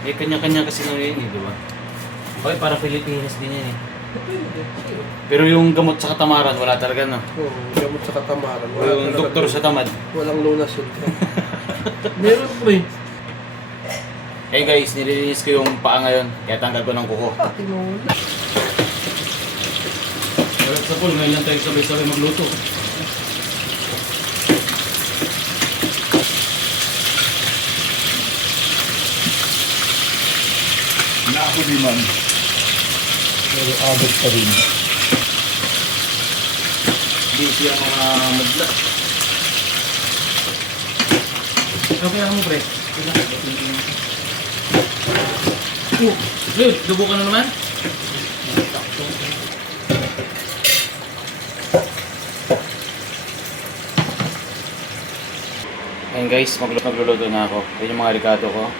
May kanya-kanya kasi na yun, di ba? Okay, para Pilipinas din yan eh. Depende. Pero yung gamot sa katamaran, wala talaga no? Oo, gamot sa katamaran. O yung doktor sa tamad. Walang lunas yun. Meron pre. Hey guys, nililinis ko yung paa ngayon. Kaya tanggal ko ng kuko. Tinula. Walang sa pool, ngayon lang tayo sabay-sabay magluto. Ako di man. Pero agad pa rin. Hindi siya mga madla. Okay ako mo pre. Dude, dubo ka na naman? Ayun guys, magluluto na ako. Ayun yung mga ricado ko.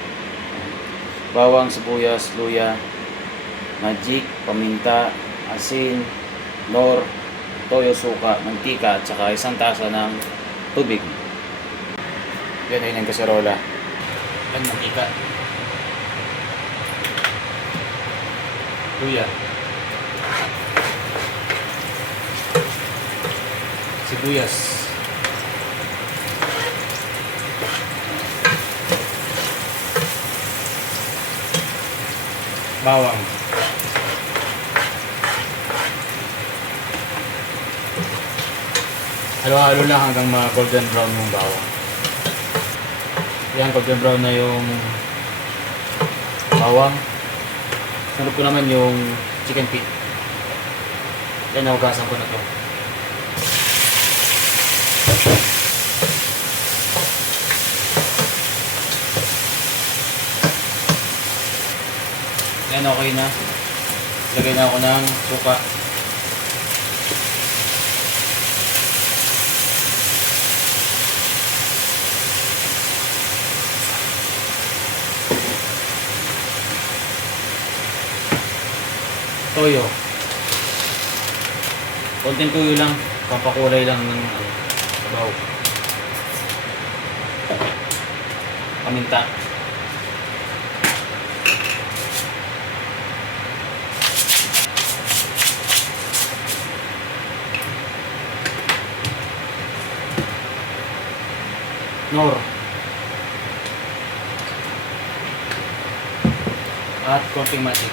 Bawang, sibuyas, luya, magic, paminta, asin, nor, toyo, suka, mantika, at saka isang tasa ng tubig. Yan ay ng kaserola. Yan, mantika. Luya. Sibuyas. Bawang. Halo-halo lang hanggang ma-golden brown yung bawang. Yan, golden brown na yung bawang. Sunod ko naman yung chicken feet. Yan, nahugasan ko na to. Yan, okay na. Lagay na ako ng suka. Toyo. Konting toyo lang. Pampakulay lang ng sabaw. Paminta. Nor. At konting magic.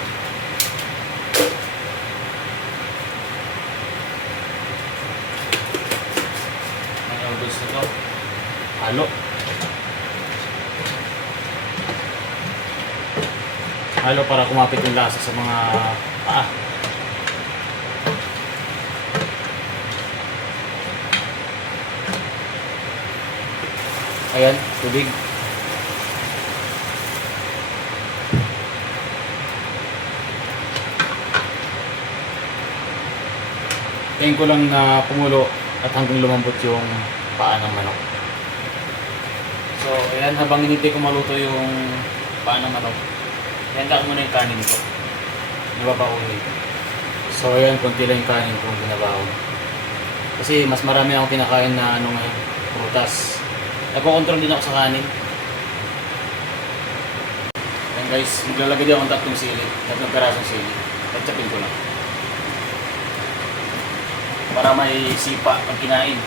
Gusto to. Halo. Halo para kumapit yung lasa sa mga paa. Ayan, tubig. Tingin ko lang na kumulo at hanggang lumambot yung paa ng manok. So, ayan, habang hinintay ko maluto yung paa ng manok, handa ko muna yung kanin ko. Nababaon dito. So, ayan, konti lang yung kanin ko binabaon. Kasi mas marami akong kinakain na prutas. Nagko-control din ako sa kanin. Ayan guys, maglalagay din akong tatlong sili. Tatlong perasong sili. Tatchapin ko lang. Para may sipa pag kinain.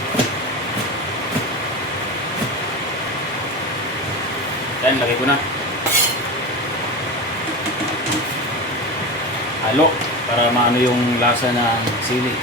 Yan, lagay ko na. Halo, para maano yung lasa ng sili.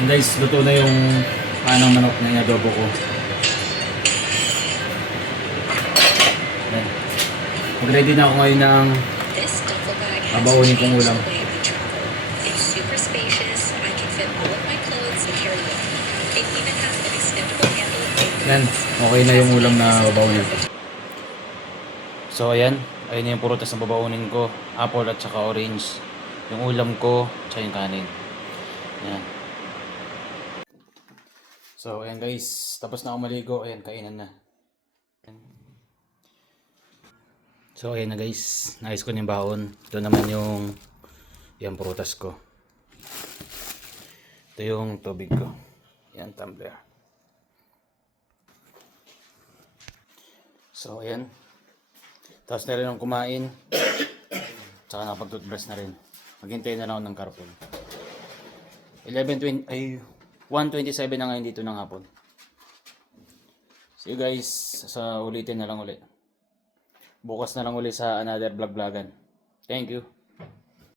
And guys, luto na yung panang manok na inadobo ko. Yan. Mag-ready na ako ngayon ng babaunin kong ulam. It's super spacious. I can fit all of my clothes and carry with me. It even has an extendable handle. Yan, okay na yung ulam na babaunin ko. So ayan, ayun na yung prutas na babaunin ko. Apple at saka orange. Yung ulam ko, tsaka yung kanin. Yan. So, ayan guys. Tapos na ako maligo. Ayan, kainan na. So, ayan na guys. Naayos ko na yung baon. Ito naman yung prutas ko. Ito yung tubig ko. Yan, tumbler. So, ayan. Tapos na rin akong kumain. Tsaka nakapag-toothbrush na rin. Maghintay na lang ako ng carpool. 1:27 na ngayon dito ng hapon. See you guys sa ulitin na lang ulit. Bukas na lang ulit sa another vlog-vlogan. Thank you.